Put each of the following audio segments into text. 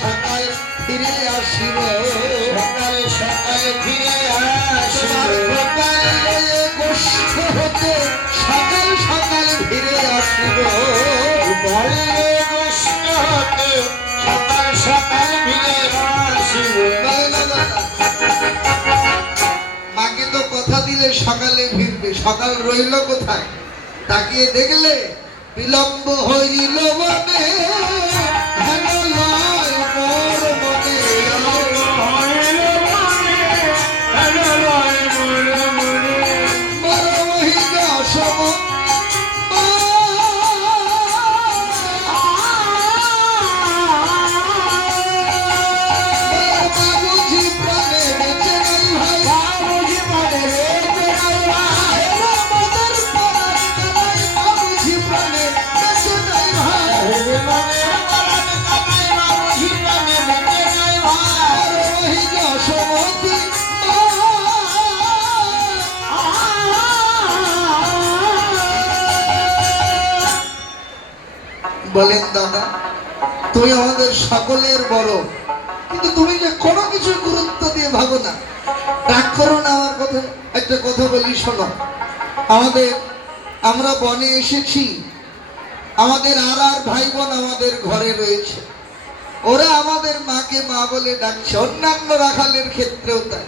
সকাল ফিরে আসিব, সকাল সকাল ফিরে আসিব, গোপাল গোষ্ঠ হতে সকাল সকাল ফিরে আসিব, গোপাল গোষ্ঠ হতে সকাল সকাল ফিরে আসিব। মাকে তো কথা দিলে সকালে ফিরবে, সকাল রইল কোথায়? তাকিয়ে দেখলে বিলম্ব হইল মনে, বলেন দাদা তুমি আমাদের সকলের বড়, কিন্তু তুমি যে কোনো কিছু গুরুত্ব দিয়ে ভাবো না। রাগ করো না আমার কথা, একটা কথা বলি শোনো। আমরা বনে এসেছি, আমাদের আর ভাই বোন আমাদের ঘরে রয়েছে, ওরা আমাদের মাকে মা বলে ডাকছে, অন্যান্য রাখালের ক্ষেত্রেও তাই।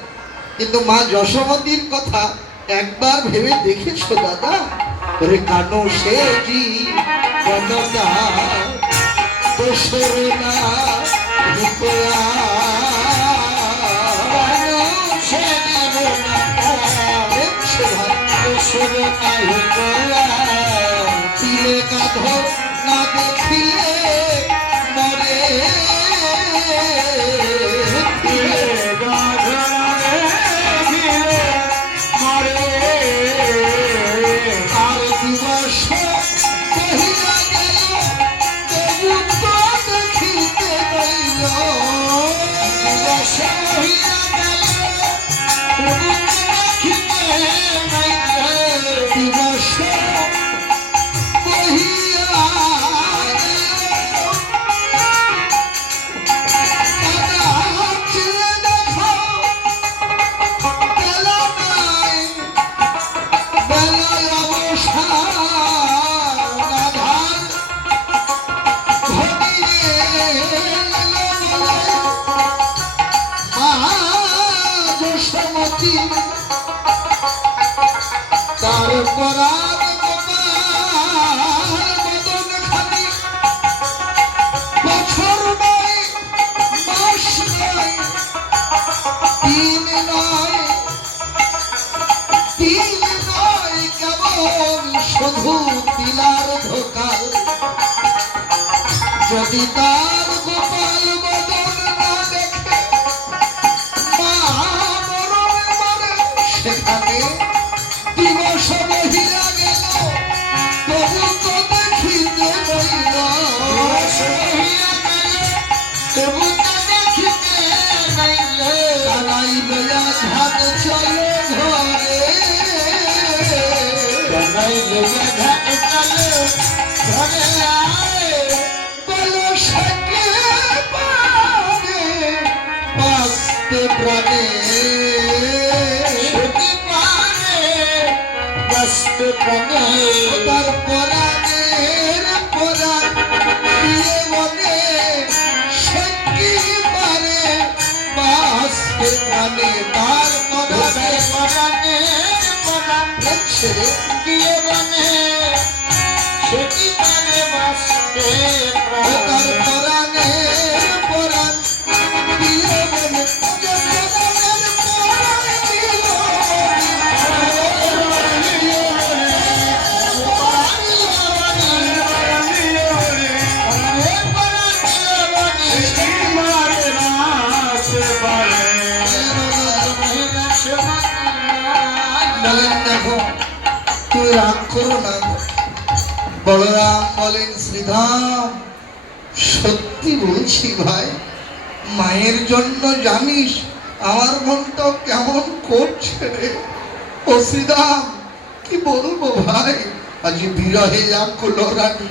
কিন্তু মা যশোমতীর কথা একবার ভেবে দেখেছো দাদা? ওরে কানো সে জি বননা দোসর না রূপয়া, কানো সে বননা দোসর না রূপয়া, দিলে কাঁধো না দেখিলে মরে, দিলে কাঁধো না দেখিলে মরে। আর দিবস কহিয়া গেল তবু তো দেখিতে পাইল, দিবস কহিয়া গেল তবু দেখিতে পাইল, দিবস কহিয়া তারপর বছর নয় মাস নয় দিন নয় কেবল শুধু তিলার ধোকাল, যদি তার গোপাল বদন না দেখে মা মরণ মরে, সেখানে দিবস বহিয়া গেল তবু তো দেখিতে পাইল, বহিয়া গেল তবু তো দেখিতে পাইল। কানাই লইয়া ঘাট চলে ঘরে, কানাই লইয়া ঘাট চলে ঘরে, বলো সকে পারে বাঁচতে প্রাণে, তার পরাণের পরাণ দিয়ে মনে সে কি পারে বাঁচতে প্রাণে, তার পরাণের পরাণ দিয়ে মনে সে কি পারে বাঁচতে, তার পরাণের পরাণ দিয়ে মনে রাগ করো না। বলরাম বলেন শ্রীধাম সত্যি বলছি ভাই, মায়ের জন্য জানিস আমার মনটা কেমন করছে রে। ও শ্রীধাম কি বলবো ভাই, আজি বিরহে আকুল রানী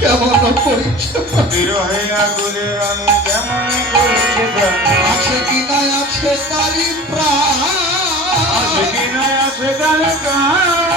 কেমন করেছে, বিরহে আগুলে রানী কেমন করেছে প্রাণ, আছে কি না আছে তারি প্রাণ, আছে কি না আছে তার প্রাণ।